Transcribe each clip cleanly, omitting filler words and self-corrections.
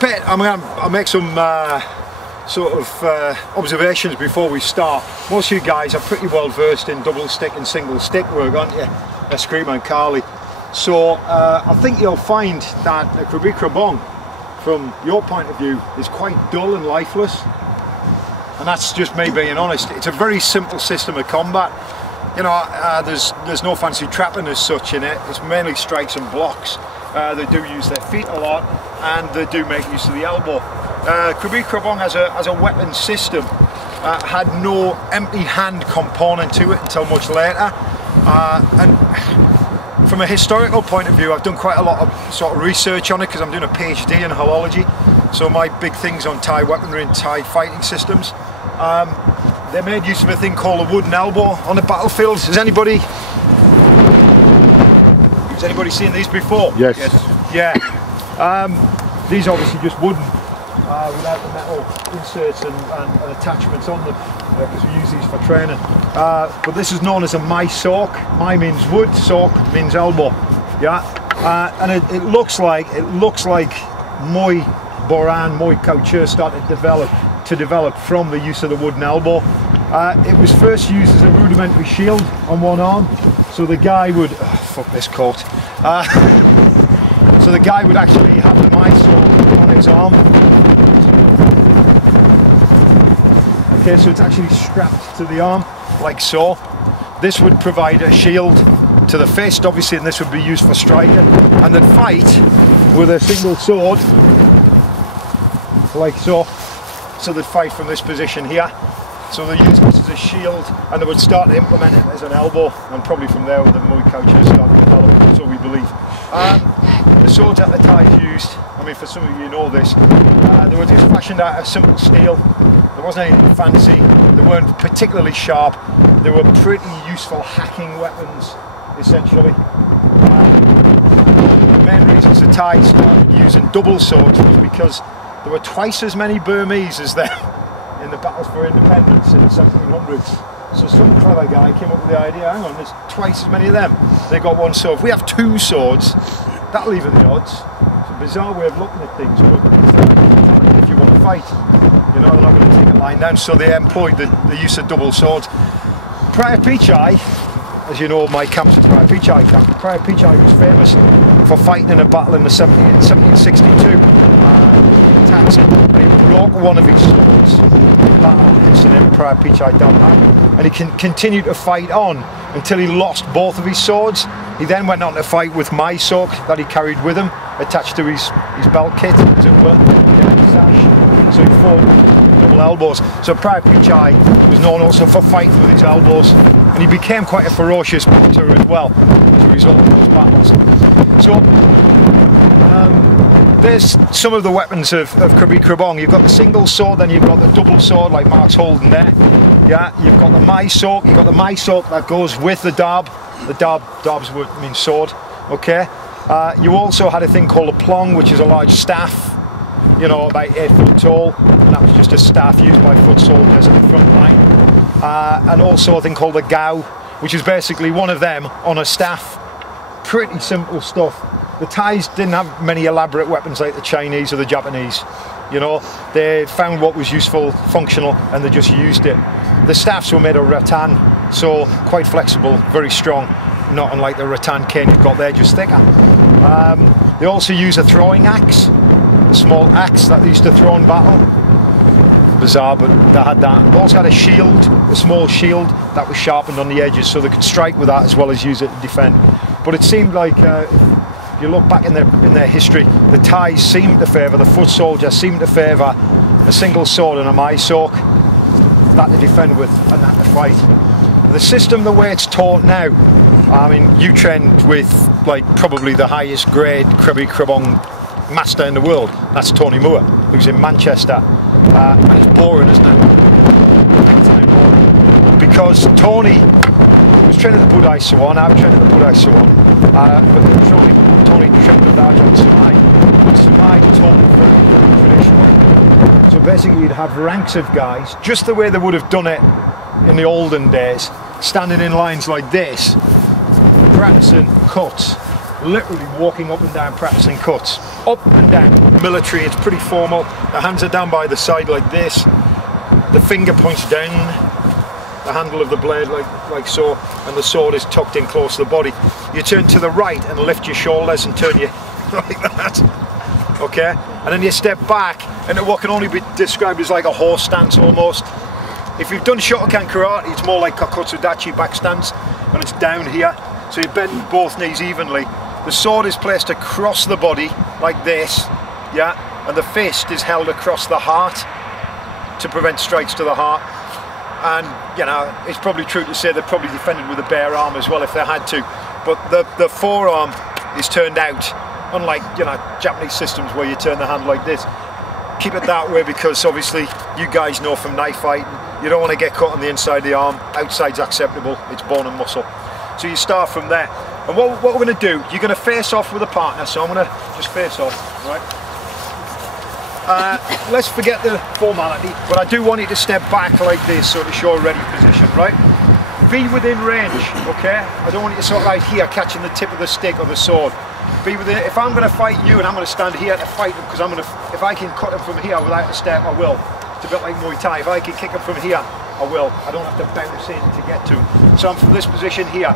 Pit, I'll make some observations before we start. Most of you guys are pretty well versed in double stick and single stick work, aren't you? Escrima and Carly. So I think you'll find that the Krabi Krabong, from your point of view, is quite dull and lifeless. And that's just me being honest. It's a very simple system of combat. You know, there's no fancy trapping as such in it. It's mainly strikes and blocks. They do use their feet a lot, and they do make use of the elbow. Krabi Krabong as a weapon system had no empty hand component to it until much later. And from a historical point of view, I've done quite a lot of sort of research on it because I'm doing a PhD in halology. So my big thing's on Thai weaponry and Thai fighting systems. They made use of a thing called a wooden elbow on the battlefield. Has anybody seen these before? Yes. Yeah. These obviously just wooden, without the metal inserts and attachments on them, because we use these for training. But this is known as a mai sok. Mai means wood, sok means elbow. Yeah. And it looks like Muay Boran, Muay Culture started to develop from the use of the wooden elbow. It was first used as a rudimentary shield on one arm, so the guy would fuck this coat. So the guy would actually have the mai sok on his arm. Okay, so it's actually strapped to the arm like so. This would provide a shield to the fist, obviously, and this would be used for striking. And they'd fight with a single sword, like so. So they'd fight from this position here. So they use this as a shield, and they would start to implement it as an elbow, and probably from there the Muay culture started to develop, so we believe. The swords that the Thais used, I mean, for some of you know this, they were just fashioned out of simple steel. There wasn't anything fancy, they weren't particularly sharp, they were pretty useful hacking weapons, essentially. The main reasons the Thais started using double swords was because there were twice as many Burmese as them in the battles for independence in the 1700s. So some clever guy came up with the idea, hang on, there's twice as many of them. They got one sword. If we have two swords, that'll even the odds. It's a bizarre way of looking at things, but if you want to fight, you know, they're not going to take a line down. So they employed the use of double swords. Prior Pichai, as you know, my camp's at Prior Pichai camp. Prior Pichai was famous for fighting in a battle in 1762. And he broke one of his swords in battle incident Prior Pichai Dalham, and he continued to fight on until he lost both of his swords. He then went on to fight with mai sok that he carried with him, attached to his belt kit, as it were, his sash. So he fought with double elbows. So Prior Pichai was known also for fighting with his elbows, and he became quite a ferocious boxer as well as a result of those battles. So there's some of the weapons of Krabi Krabong. You've got the single sword, then you've got the double sword like Marc's holding there. Yeah, you've got the mai sok. You've got the mai sok that goes with the dab. The dabs would mean sword. Okay. You also had a thing called a plong, which is a large staff, you know, about 8 foot tall, and that was just a staff used by foot soldiers at the front line. And also a thing called a gao, which is basically one of them on a staff. Pretty simple stuff. The Thais didn't have many elaborate weapons like the Chinese or the Japanese. You know, they found what was useful, functional, and they just used it. The staffs were made of rattan, so quite flexible, very strong, not unlike the rattan cane you've got there, just thicker. They also use a throwing axe, a small axe that they used to throw in battle. Bizarre, but they had that. They also had a shield, a small shield that was sharpened on the edges, so they could strike with that as well as use it to defend. But it seemed like, if you look back in their history, the Thais seemed to favour, the foot soldiers seemed to favour a single sword and a mai sok, that to defend with and that to fight. The system, the way it's taught now, I mean, you trained with like probably the highest grade Krabi Krabong master in the world. That's Tony Moore, who's in Manchester, and it's boring, isn't it? Because Tony was trained at the Budai Sawan, I've trained at the Budai Sawan. But Tony trained with Arjun Samai. Samai taught very, very traditional. So basically you'd have ranks of guys, just the way they would have done it in the olden days, standing in lines like this, practicing cuts literally walking up and down practicing cuts. Up and down, military, it's pretty formal. The hands are down by the side like this. The finger points down, the handle of the blade like so, and the sword is tucked in close to the body. You turn to the right and lift your shoulders and turn you like that. Okay? And then you step back into what can only be described as like a horse stance almost. If you've done Shotokan karate, it's more like Kokotsudachi back stance, when it's down here. So you bend both knees evenly. The sword is placed across the body like this, yeah, and the fist is held across the heart to prevent strikes to the heart. And you know, it's probably true to say they're probably defended with a bare arm as well if they had to. But the forearm is turned out, unlike, you know, Japanese systems where you turn the hand like this. Keep it that way because obviously you guys know from knife fighting, you don't want to get caught on the inside of the arm. Outside's acceptable, it's bone and muscle. So you start from there. And what we're going to do, you're going to face off with a partner, so I'm going to just face off, right? Let's forget the formality, but I do want you to step back like this, so to show a ready position, right? Be within range, okay? I don't want you to sort of right here, catching the tip of the stick or the sword. Be within, if I'm going to fight you and I'm going to stand here to fight him, because I'm going to, if I can cut him from here without a step, I will. It's a bit like Muay Thai. If I can kick him from here, I will. I don't have to bounce in to get to him. So I'm from this position here.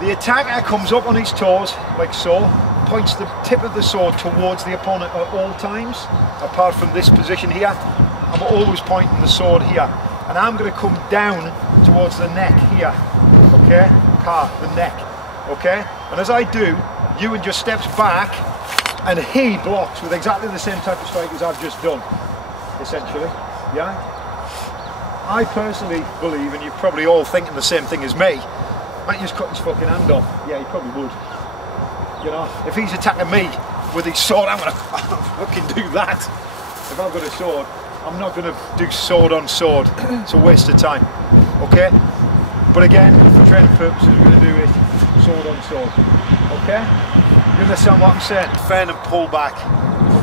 The attacker comes up on his toes, like so, points the tip of the sword towards the opponent at all times, apart from this position here. I'm always pointing the sword here. And I'm going to come down towards the neck here, okay? The neck, okay? And as I do, Ewan just steps back and he blocks with exactly the same type of strike as I've just done, essentially, yeah? I personally believe, and you're probably all thinking the same thing as me, might just cut his fucking hand off. Yeah, he probably would. You know, if he's attacking me with his sword, I'm gonna fucking do that. If I've got a sword, I'm not gonna do sword on sword. It's a waste of time. Okay? But again, for training purposes, we're gonna do it sword on sword. Okay? You understand what I'm saying? Fan and pull back.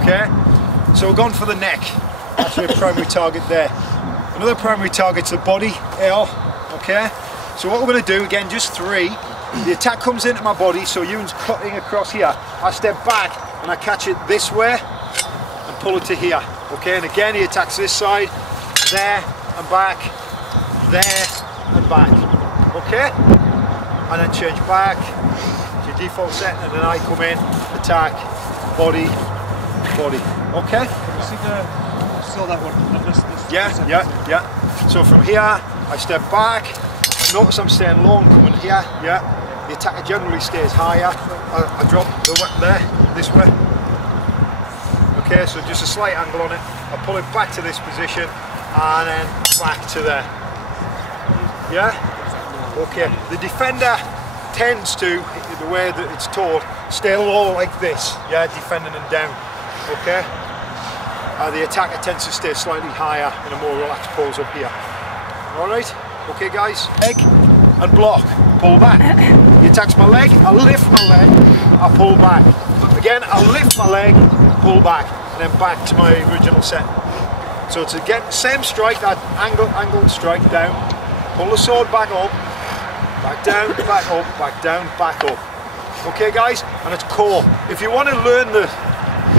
Okay? So we're going for the neck. That's your primary target there. Another primary target's the body, L. Okay? So what we're going to do, again, just 3, the attack comes into my body, so Ewan's cutting across here. I step back and I catch it this way and pull it to here. Okay, and again he attacks this side, there and back, there and back. Okay? And then change back to your default setting, and then I come in, attack, body, body. Okay? Saw that one. Yeah. So from here, I step back. Notice I'm staying low and coming here, yeah. The attacker generally stays higher. I drop the weapon there, this way. Okay, so just a slight angle on it. I pull it back to this position and then back to there. Yeah? Okay, the defender tends to, the way that it's taught, stay low like this, yeah, defending and down, okay? The attacker tends to stay slightly higher in a more relaxed pose up here. Alright? Okay guys, leg and block, pull back. He attacks my leg, I lift my leg, I pull back. Again, I lift my leg, pull back, and then back to my original set. So to get the same strike, that angled strike down, pull the sword back up, back down, back up, back down, back up. Okay guys, and it's core. If you want to learn the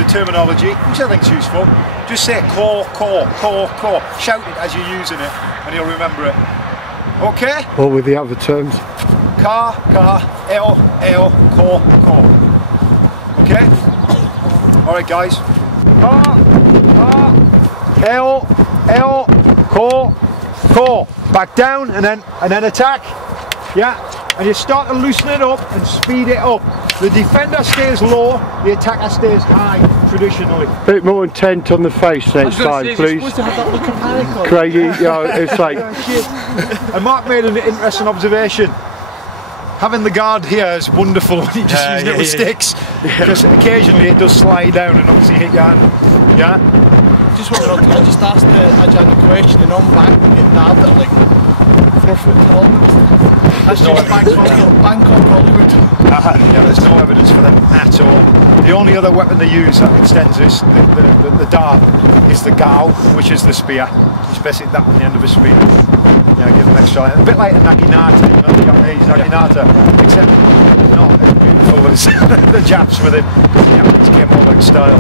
terminology, which I think is useful, just say core, core, core, core. Shout it as you're using it, and you'll remember it. Okay? What were the other terms? Car, L, core, core. Okay? Alright guys. Car, L, core, core. Back down and then attack. Yeah? And you start to loosen it up and speed it up. The defender stays low, the attacker stays high, traditionally. A bit more intent on the face next time, please. Supposed to have that look of panic on. Craigie, you know, it's like... And Mark made an interesting observation. Having the guard here is wonderful when you just use little sticks, because occasionally it does slide down and obviously hit your hand. Yeah? Just wondering, I just asked Ajahn the question, and on back we get nabbed at like 4 foot tall. That's just Bangkok, Hollywood. Yeah, there's no evidence for that at all. The only other weapon they use that extends this, the dart, is the gao, which is the spear. It's basically that on the end of a spear. Yeah, give them extra. A bit like a naginata, you know, the Japanese naginata, except not as beautiful kill the Japs with him. The Japanese came all out style.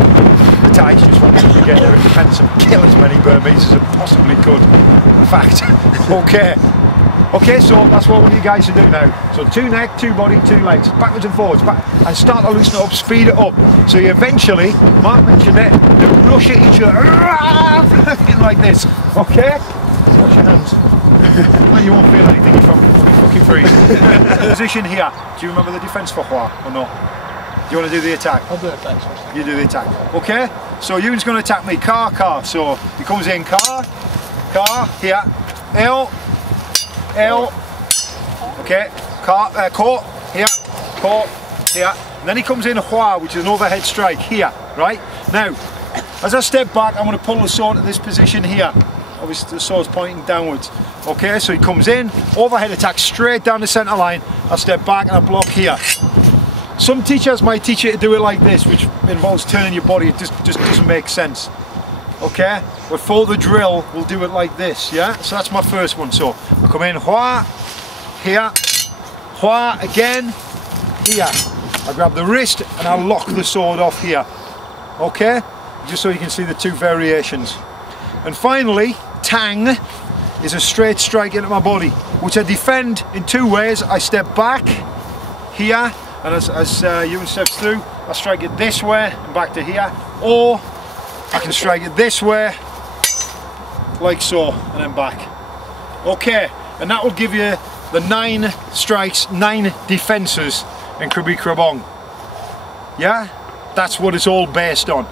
The Thais just wanted to get their defence and kill as many Burmese as they possibly could. In fact, okay. Okay, so that's what I want you guys to do now. So 2 neck, 2 body, 2 legs, backwards and forwards, and start to loosen it up, speed it up. So you eventually, Mark mentioned it, you rush at each other, like this. Okay? Wash your hands. Well, you won't feel anything, you're fucking freeze. Position here. Do you remember the defence for Hua or not? Do you want to do the attack? I'll do the attack first. You do the attack. Okay? So Ewan's going to attack me. Car. So he comes in, car, here, L. Okay, court, here, and then he comes in a Hua, which is an overhead strike here, right? Now, as I step back, I'm going to pull the sword at this position here. Obviously the sword's pointing downwards. Okay, so he comes in, overhead attack straight down the centre line. I step back and I block here. Some teachers might teach you to do it like this, which involves turning your body. It just doesn't make sense. Okay, but for the drill, we'll do it like this, yeah? So that's my first one. So I come in, Hua, here, Hua again, here. I grab the wrist and I lock the sword off here. Okay, just so you can see the 2 variations. And finally, Tang is a straight strike into my body, which I defend in 2 ways. I step back here, and as Ewan steps through, I strike it this way and back to here, or I can strike it this way, like so, and then back. Okay, and that will give you the 9 strikes, 9 defences in Krabi Krabong. Yeah? That's what it's all based on.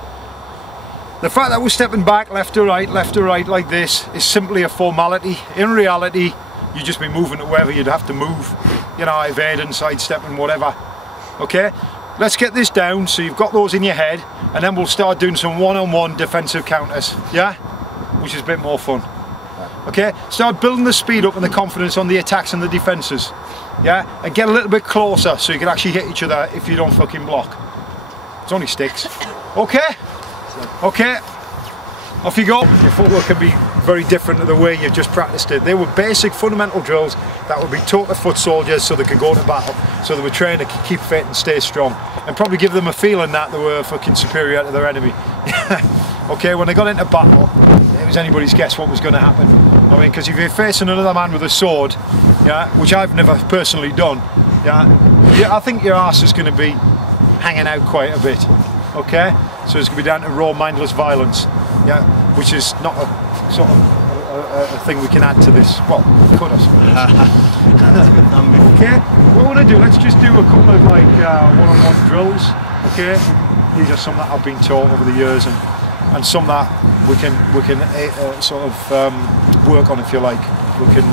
The fact that we're stepping back left to right like this is simply a formality. In reality, you'd just be moving to wherever you'd have to move. You know, evading, sidestepping, whatever. Okay? Let's get this down so you've got those in your head, and then we'll start doing some one-on-one defensive counters, yeah? Which is a bit more fun. Okay, start building the speed up and the confidence on the attacks and the defences, yeah? And get a little bit closer so you can actually hit each other if you don't fucking block. It's only sticks. Okay? Okay, off you go. Your footwork can be very different to the way you've just practiced it. They were basic fundamental drills that would be taught to foot soldiers so they could go to battle, so they were trained to keep fit and stay strong, and probably give them a feeling that they were fucking superior to their enemy. Okay, when they got into battle, it was anybody's guess what was going to happen. I mean, because if you're facing another man with a sword, yeah, which I've never personally done, yeah, I think your arse is going to be hanging out quite a bit. Okay, so it's going to be down to raw mindless violence, yeah, which is not a sort of a thing we can add to this. Well, could I suppose. Okay, what I want to do, let's just do a couple of like one-on-one drills. Okay, these are some that I've been taught over the years, and some that we can sort of work on, if you like. We can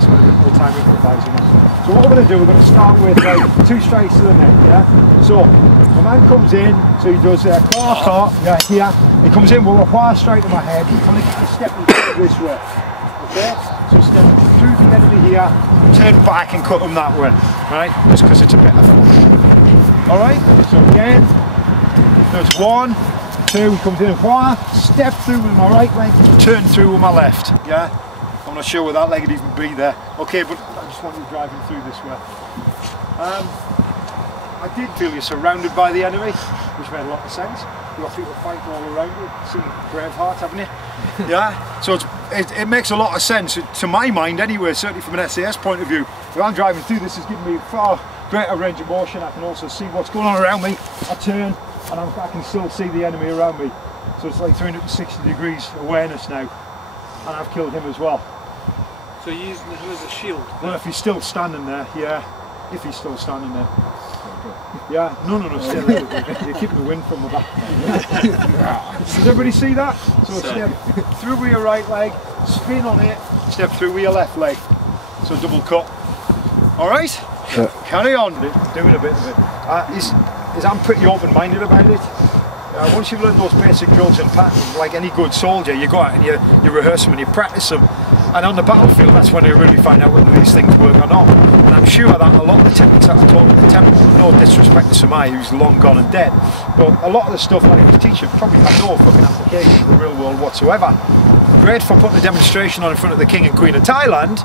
spend a bit more time improvising on. So what we're going to do, we're going to start with like 2 strikes to the neck, yeah? So the man comes in, so he does a car, yeah, here. He comes in with a Hua straight to my head. I'm going to keep stepping this way, okay? So step through the enemy here, turn back and cut them that way, right? Just because it's a bit of fun. Alright, so again, there's 1, 2, he comes in with Hua, step through with my right leg, turn through with my left, yeah? I'm not sure where that leg would even be there. Okay, but I just want you driving through this way. I did feel you're surrounded by the enemy, which made a lot of sense. You've got people fighting all around you. You've seen Braveheart, haven't you? Yeah, so it makes a lot of sense, to my mind anyway, certainly from an SAS point of view. If I'm driving through, this is giving me far greater range of motion. I can also see what's going on around me. I turn and I can still see the enemy around me. So it's like 360 degrees awareness now. And I've killed him as well. So you're using him as a shield? Well, if he's still standing there, yeah. If he's still standing there. Yeah, no, stay there. You're keeping the wind from the back. Does everybody see that? So step through with your right leg, spin on it, step through with your left leg. So double cut. Alright? Yeah. Carry on doing a bit of it. I'm pretty open-minded about it. Once you've learned those basic drills and patterns, like any good soldier, you go out and you rehearse them and you practice them. And on the battlefield, that's when you really find out whether these things work or not. And I'm sure that a lot of the techniques that I taught at the temple, no disrespect to Samai, who's long gone and dead, but a lot of the stuff that he was teaching probably had no fucking application in the real world whatsoever. Great for putting a demonstration on in front of the King and Queen of Thailand,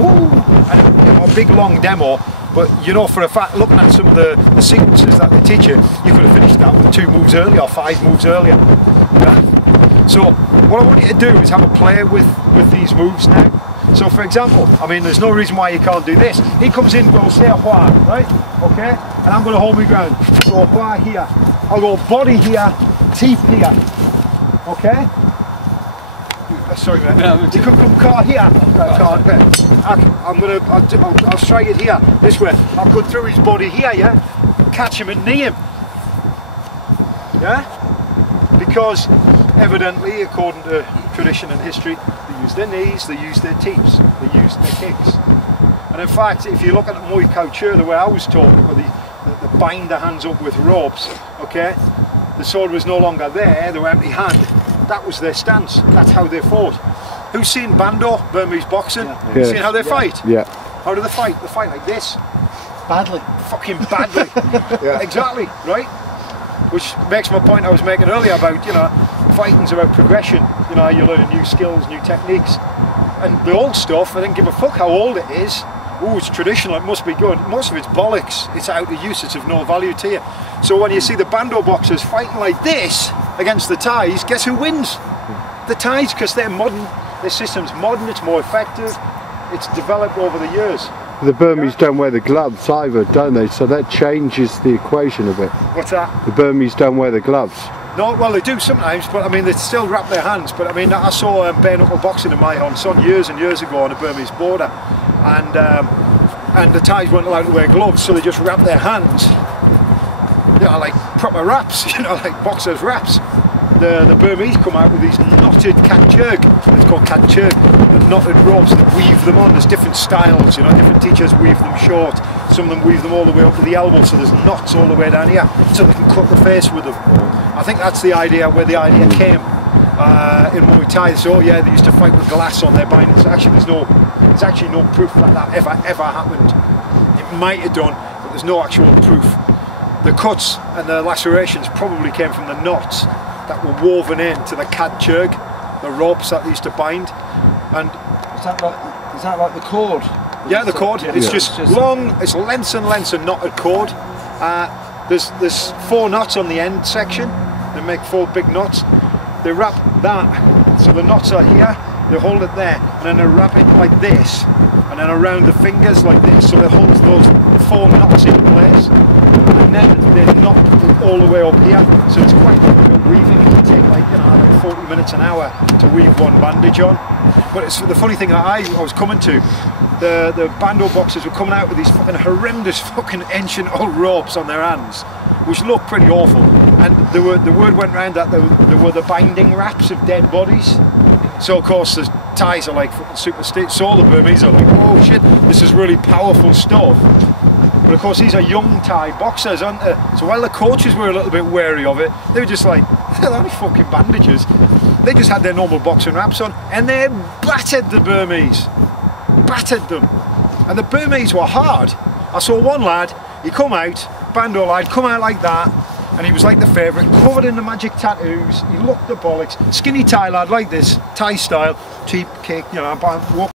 ooh, and a big long demo, But you know for a fact, looking at some of the sequences that they teach you, you could have finished that with 2 moves earlier or 5 moves earlier. Yeah? So what I want you to do is have a play with these moves now. So for example, I mean there's no reason why you can't do this. He comes in, we'll say a hua, right? Okay? And I'm going to hold my ground. So a hua here. I'll go body here, teeth here. Okay? Sorry mate. No, you could come car here. Okay. I'll strike it here, this way. I'll go through his body here, yeah? Catch him and knee him. Yeah? Because evidently, according to tradition and history, they use their knees, they use their teeth, they use their kicks. And in fact, if you look at the Muay Culture, the way I was taught, where they bind their hands up with ropes, okay? The sword was no longer there, they were empty hand. That was their stance, that's how they fought. Who's seen Bando, Burmese boxing? Yeah. Yes. Seen how they fight? Yeah. How do they fight? They fight like this. Badly. Fucking badly. Yeah. Exactly, right? Which makes my point I was making earlier about, you know, fighting's about progression. You know, you're learning new skills, new techniques. And the old stuff, I didn't give a fuck how old it is. Oh, it's traditional, it must be good. Most of it's bollocks. It's out of use, it's of no value to you. So when you see the Bando boxers fighting like this against the Thais, guess who wins? The Thais, because they're modern, their system's modern, it's more effective, it's developed over the years. The Burmese don't wear the gloves either, don't they? So that changes the equation a bit. What's that? The Burmese don't wear the gloves. No, well they do sometimes, but I mean they still wrap their hands. But I mean I saw bare knuckle boxing in my own son years and years ago on the Burmese border, and the Thais weren't allowed to wear gloves, so they just wrap their hands. You know, like proper wraps, you know, like boxers' wraps. The Burmese come out with these knotted katchurg, it's called katchurg, the knotted ropes that weave them on. There's different styles, you know, different teachers weave them short, some of them weave them all the way up to the elbow, so there's knots all the way down here, so they can cut the face with them. I think that's the idea, where the idea came in Muay Thai. So yeah, they used to fight with glass on their bindings. Actually there's actually no proof that ever happened. It might have done, but there's no actual proof. The cuts and the lacerations probably came from the knots that were woven into the katchurg, the ropes that they used to bind. And is that like the cord? Yeah, the cord. Yeah. It's just long. It's lengths and lengths of knotted cord. There's 4 knots on the end section. They make 4 big knots. They wrap that, so the knots are here. They hold it there, and then they wrap it like this, and then around the fingers like this, so they hold those 4 knots in place. And then they knot it all the way up here, so it's quite difficult weaving. It can take like 40 minutes an hour to weave one bandage on. But it's the funny thing that I was coming to. The Bando boxers were coming out with these fucking horrendous fucking ancient old ropes on their hands, which looked pretty awful. And the word went around that they were the binding wraps of dead bodies. So of course the Thais are like fucking superstitious. So the Burmese are like, oh shit, this is really powerful stuff. But of course these are young Thai boxers, aren't they? So while the coaches were a little bit wary of it, they were just like, they're only fucking bandages. They just had their normal boxing wraps on, and they battered the Burmese. Battered them. And the Burmese were hard. I saw one lad, he come out, Bando lad, come out like that, and he was like the favourite, covered in the magic tattoos, he looked the bollocks, skinny Thai lad like this, Thai style, cheap kick, you know, walk